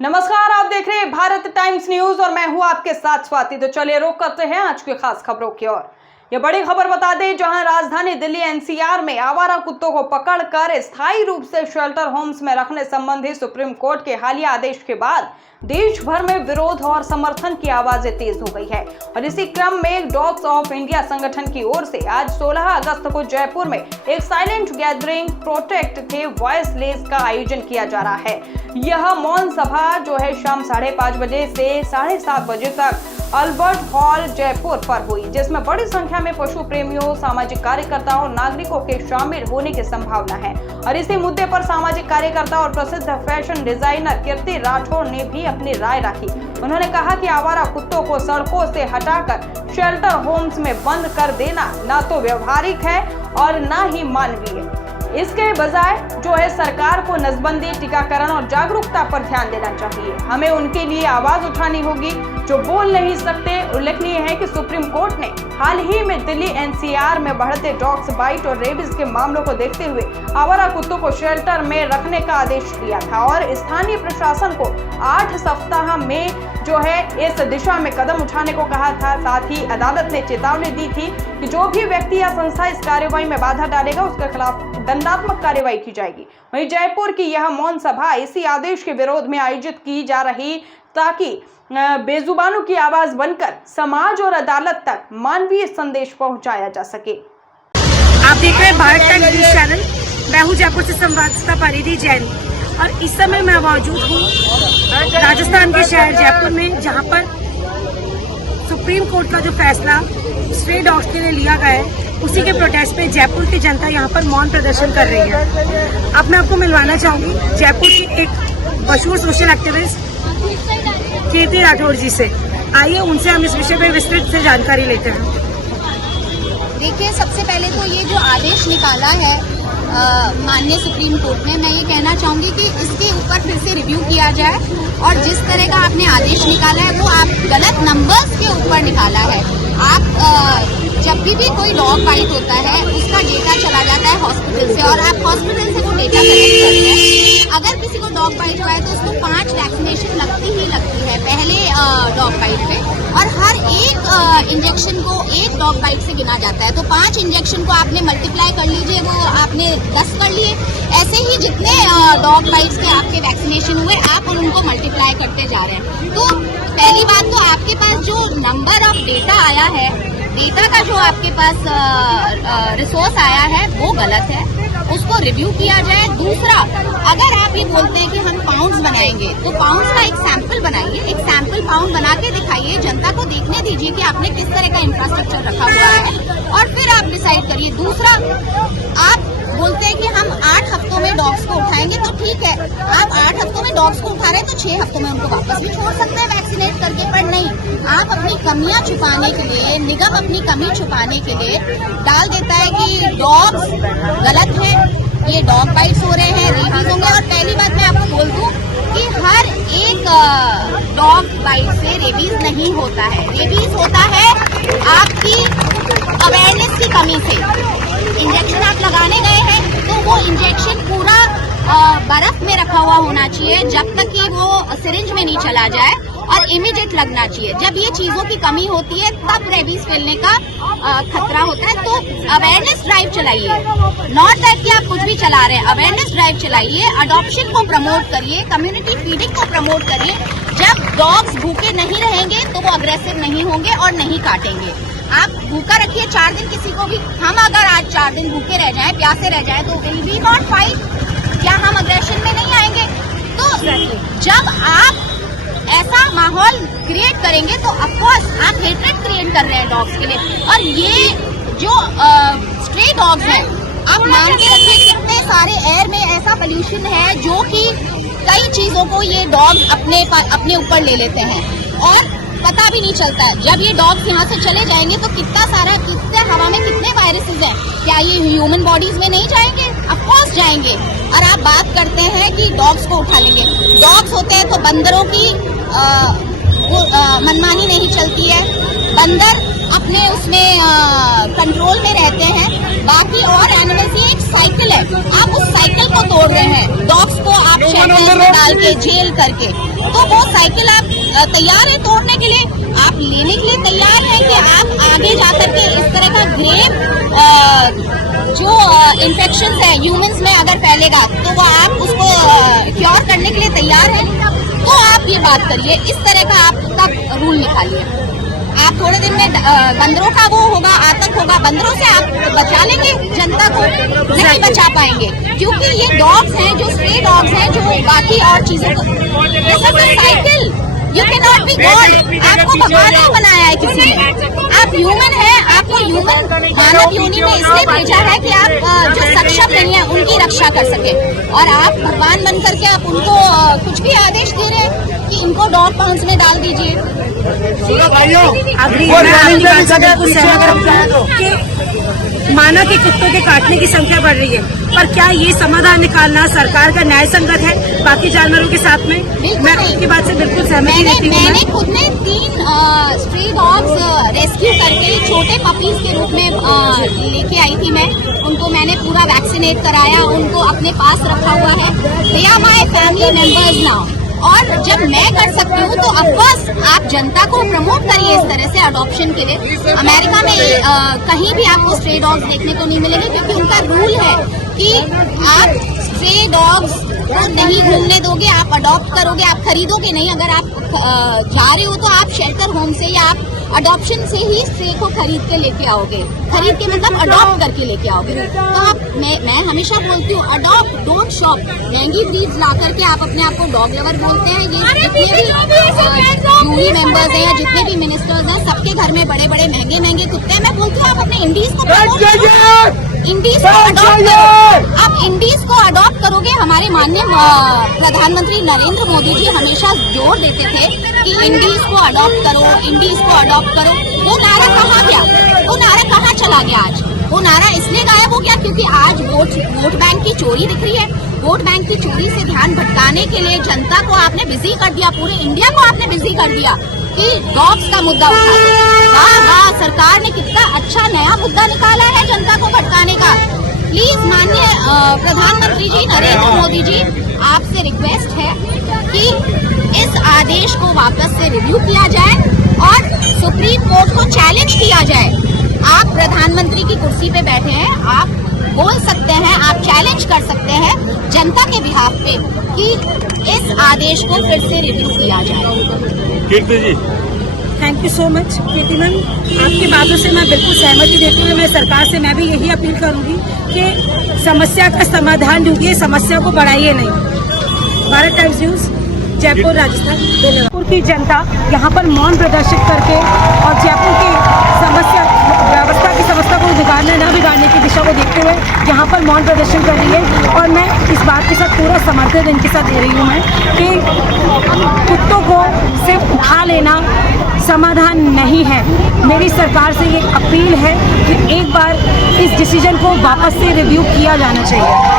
नमस्कार, आप देख रहे हैं भारत टाइम्स न्यूज और मैं हूं आपके साथ स्वाति। तो चलिए रुक करते हैं आज की खास खबरों की ओर। यह बड़ी खबर बता दें, जहां राजधानी दिल्ली एनसीआर में आवारा कुत्तों को पकड़कर स्थायी रूप से शेल्टर होम्स में रखने संबंधी सुप्रीम कोर्ट के हालिया आदेश के बाद देश भर में विरोध और समर्थन की आवाजें तेज हो गई है। और इसी क्रम में डॉग्स ऑफ इंडिया संगठन की ओर से आज 16 अगस्त को जयपुर में एक साइलेंट गैदरिंग प्रोटेक्ट थे वॉइसलेस का आयोजन किया जा रहा है। यह मौन सभा जो है शाम 5:30 बजे से 7:30 बजे तक अल्बर्ट हॉल जयपुर पर हुई, जिसमें बड़ी संख्या में पशु प्रेमियों, सामाजिक कार्यकर्ताओं और नागरिकों के शामिल होने की संभावना है। और इसी मुद्दे पर सामाजिक कार्यकर्ता और प्रसिद्ध फैशन डिजाइनर कीर्ति राठौर ने भी अपनी राय रखी। उन्होंने कहा कि आवारा कुत्तों को सड़कों से हटाकर शेल्टर होम्स में बंद कर देना न तो व्यवहारिक है और न ही मानवीय। इसके बजाय जो है सरकार को नसबंदी, टीकाकरण और जागरूकता पर ध्यान देना चाहिए। हमें उनके लिए आवाज उठानी होगी जो बोल नहीं सकते। उल्लेखनीय है कि सुप्रीम कोर्ट ने हाल ही में दिल्ली एनसीआर में बढ़ते डॉग्स बाइट और रेबीज के मामलों को देखते हुए आवारा कुत्तों को शेल्टर में रखने का आदेश दिया था और स्थानीय प्रशासन को 8 सप्ताह में जो है इस दिशा में कदम उठाने को कहा था। साथ ही अदालत ने चेतावनी दी थी कि जो भी व्यक्ति या संस्था इस कार्रवाई में बाधा डालेगा उसके खिलाफ दंडात्मक कार्रवाई की जाएगी। वहीं जयपुर की यह मौन सभा इसी आदेश के विरोध में आयोजित की जा रही ताकि बेजुबानों की आवाज बनकर समाज और अदालत तक मानवीय संदेश पहुंचाया जा सके। आप देख रहे हैं भारत टाइम्स न्यूज चैनल। मैं हूं जयपुर से संवाददाता परिधि जैन और इस समय मैं मौजूद हूं राजस्थान के शहर जयपुर में, जहां पर सुप्रीम कोर्ट का जो फैसला स्ट्रे डॉग्स के लिए लिया गया है उसी के प्रोटेस्ट पे जयपुर की जनता यहां पर मौन प्रदर्शन कर रही है। अब मैं आपको मिलवाना चाहूंगी जयपुर की एक मशहूर सोशल एक्टिविस्ट कीर्ति राठौर जी से। आइए उनसे हम इस विषय पर विस्तृत से जानकारी लेते हैं। देखिए, सबसे पहले तो ये जो आदेश निकाला है माननीय सुप्रीम कोर्ट ने, मैं ये कहना चाहूंगी कि इसके ऊपर फिर से रिव्यू किया जाए और जिस तरह का आपने आदेश निकाला है वो आप गलत नंबर्स के ऊपर निकाला है। आप जब भी कोई डॉग बाइट होता है उसका डेटा चला जाता है हॉस्पिटल से और आप हॉस्पिटल से वो डेटा कलेक्ट करते हैं। अगर किसी को डॉग बाइट हुआ है तो उसको 5 वैक्सीनेशन लगती है पहले डॉग बाइट पे, और हर एक इंजेक्शन को एक डॉग बाइट से गिना जाता है। तो 5 इंजेक्शन को आपने मल्टीप्लाई कर लीजिए, वो आपने 10 कर लिए। ऐसे ही जितने डॉग बाइट्स के आपके वैक्सीनेशन हुए आप उनको मल्टीप्लाई करते जा रहे हैं। तो पहली बात तो आपके पास जो नंबर ऑफ डेटा आया है, डेटा का जो आपके पास रिसोर्स आया है वो गलत है, उसको रिव्यू किया जाए। दूसरा, अगर आप ये बोलते हैं कि हम पाउंड्स बनाएंगे तो पाउंड्स का एक सैंपल बनाइए, एक सैंपल पाउंड बना के दिखाइए, जनता को देखने दीजिए कि आपने किस तरह का इंफ्रास्ट्रक्चर रखा हुआ है और फिर आप डिसाइड करिए। दूसरा, आप बोलते हैं कि हम 8 हफ्तों में डॉग्स को उठाएंगे, तो ठीक है, आप 8 हफ्तों में डॉग्स को उठा रहे हैं तो 6 हफ्तों में उनको वापस भी छोड़ सकते हैं वैक्सीनेट करके। पर नहीं, आप अपनी कमियां छुपाने के लिए, निगम अपनी कमी छुपाने के लिए डाल देता है कि डॉग्स गलत है, ये डॉग बाइट्स हो रहे हैं, रेबीज होंगे। और पहली बात मैं आपको बोल दूं कि हर एक डॉग बाइट से रेबीज नहीं होता है। रेबीज होता है आपकी अवेयरनेस की कमी से। इंजेक्शन आप लगाने गए हैं तो वो इंजेक्शन पूरा बर्फ में रखा हुआ होना चाहिए जब तक कि वो सिरिंज में नहीं चला जाए और इमीडिएट लगना चाहिए। जब ये चीजों की कमी होती है तब रेबीज फैलने का खतरा होता है। तो अवेयरनेस ड्राइव चलाइए, नॉट दैट कि आप कुछ भी चला रहे हैं। अवेयरनेस ड्राइव चलाइए, अडॉप्शन को प्रमोट करिए, कम्युनिटी फीडिंग को प्रमोट करिए। जब डॉग्स भूखे नहीं रहेंगे तो वो अग्रेसिव नहीं होंगे और नहीं काटेंगे। आप भूखा रखिए 4 दिन किसी को भी। हम अगर आज 4 दिन भूखे रह जाएं, प्यासे रह जाएं, तो विल वी नॉट फाइट? क्या हम अग्रेशन में नहीं आएंगे? तो जब आप ऐसा माहौल क्रिएट करेंगे तो ऑफकोर्स आप हेट्रेड क्रिएट कर रहे हैं डॉग्स के लिए। और ये जो स्ट्रे डॉग्स हैं, आप मान के रखिए कितने सारे एयर में ऐसा पोल्यूशन है जो कि कई चीजों को ये डॉग्स अपने ऊपर ले लेते हैं और पता भी नहीं चलता। जब ये डॉग्स यहाँ से चले जाएंगे तो कितने हवा में कितने वायरसेस हैं, क्या ये ह्यूमन बॉडीज में नहीं जाएंगे? ऑफ कोर्स जाएंगे। और आप बात करते हैं कि डॉग्स को उठा लेंगे। डॉग्स होते हैं तो बंदरों की मनमानी नहीं चलती है। बंदर अपने उसमें कंट्रोल में रहते हैं। बाकी और एनिमल्स, ये एक साइकिल है, आप उस साइकिल को तोड़ रहे हैं। डॉग्स को आप शेल्टर में डाल के जेल करके, तो वो साइकिल आप तैयार है तोड़ने के लिए, आप लेने के लिए तैयार हैं कि आप आगे जाकर के इस तरह का ग्रेव जो इन्फेक्शन है ह्यूमंस में अगर फैलेगा तो वो आप उसको क्योर करने के लिए तैयार हैं? तो आप ये बात करिए, इस तरह का आप तब रूल निकालिए। आप थोड़े दिन में बंदरों का वो होगा, आतंक होगा, बंदरों से आप बचा लेंगे जनता को? नहीं बचा पाएंगे, क्योंकि ये डॉग्स हैं जो स्ट्रे डॉग्स हैं, जो बाकी और चीजों को, this is a cycle, you can not be God. आपको भगवान नहीं बनाया है किसी ने, आप ह्यूमन है, आपको ह्यूमन मानव योनि में इसलिए भेजा है कि आप जो सक्षम नहीं है उनकी रक्षा कर सके, और आप भगवान बन करके आप उनको कुछ भी आदेश दे रहे हैं कि इनको डॉग पाउंड्स में डाल दीजिए। माना कि कुत्तों के काटने की संख्या बढ़ रही है, पर क्या ये समाधान निकालना सरकार का न्याय संगत है बाकी जानवरों के साथ में? मैं आपकी बात से बिल्कुल सहमति देती हूँ। मैंने खुद ने 3 स्ट्रे डॉग्स रेस्क्यू करके छोटे पपीज के रूप में लेके आई थी मैं। उनको मैंने पूरा वैक्सीनेट कराया, उनको अपने पास रखा हुआ है। They are my family members now. और जब मैं कर सकती हूँ तो ऑफकोर्स आप जनता को प्रमोट करिए इस तरह से अडॉप्शन के लिए। अमेरिका में कहीं भी आपको स्ट्रे डॉग्स देखने को नहीं मिलेंगे, क्योंकि उनका रूल है कि आप स्ट्रे डॉग्स को नहीं घूमने दोगे, आप अडॉप्ट करोगे, आप खरीदोगे नहीं। अगर आप जा रहे हो तो आप शेल्टर होम से या आप अडॉप्शन से ही स्ट्रे को खरीद के लेके आओगे। खरीद के मतलब अडॉप्ट करके लेके आओगे। तो आप मैं हमेशा बोलती हूँ, अडॉप्ट डोंट शॉप। महंगी ब्रीड्स ला करके आप अपने आप को डॉग लवर बोलते हैं। ये जितने भी जूरी मेंबर्स हैं या जितने भी मिनिस्टर्स हैं, सबके घर में बड़े बड़े महंगे महंगे कुत्ते हैं। मैं बोलती हूँ आप अपने इंडीज को इंडीज को अडॉप्ट करो। आप इंडीज को अडॉप्ट करोगे। हमारे माननीय प्रधानमंत्री नरेंद्र मोदी जी हमेशा जोर देते थे कि इंडीज को अडॉप्ट करो, इंडीज को अडॉप्ट करो। वो नारा कहाँ गया? वो नारा कहाँ चला गया आज? वो नारा इसलिए गायब हो गया क्योंकि आज वोट बैंक की चोरी दिख रही है। वोट बैंक की चोरी से ध्यान भटकाने के लिए जनता को आपने बिजी कर दिया, पूरे इंडिया को आपने बिजी कर दिया कि डॉग्स का मुद्दा उठा दो। वाह, सरकार ने कितना अच्छा नया मुद्दा निकाला है जनता को भटकाने का। प्लीज माननीय प्रधानमंत्री जी नरेंद्र मोदी जी, आपसे रिक्वेस्ट है कि इस आदेश को वापस से रिव्यू किया जाए और सुप्रीम कोर्ट को चैलेंज किया जाए। आप प्रधानमंत्री की कुर्सी पे बैठे हैं, आप बोल सकते हैं, आप चैलेंज कर सकते हैं जनता के बिहाफ पे कि इस आदेश को फिर से रिव्यू किया जाए। Thank you so much Preeti ma'am, आपकी बातों से मैं बिल्कुल सहमति देती हूँ। मैं सरकार से मैं भी यही अपील करूँगी कि समस्या का समाधान ढूंढिए, समस्या को बढ़ाइए नहीं। Bharat times news, Jaipur, Rajasthan. जयपुर की जनता यहाँ पर मौन प्रदर्शित करके और जयपुर की व्यवस्था की समस्या को बिगाड़ने की दिशा को देखते हुए यहाँ पर मौन प्रदर्शन कर रही है। और मैं इस बात के साथ पूरा समर्थन इनके साथ दे रही हूँ मैं कि कुत्तों को सिर्फ उठा लेना समाधान नहीं है। मेरी सरकार से ये अपील है कि एक बार इस डिसीजन को वापस से रिव्यू किया जाना चाहिए।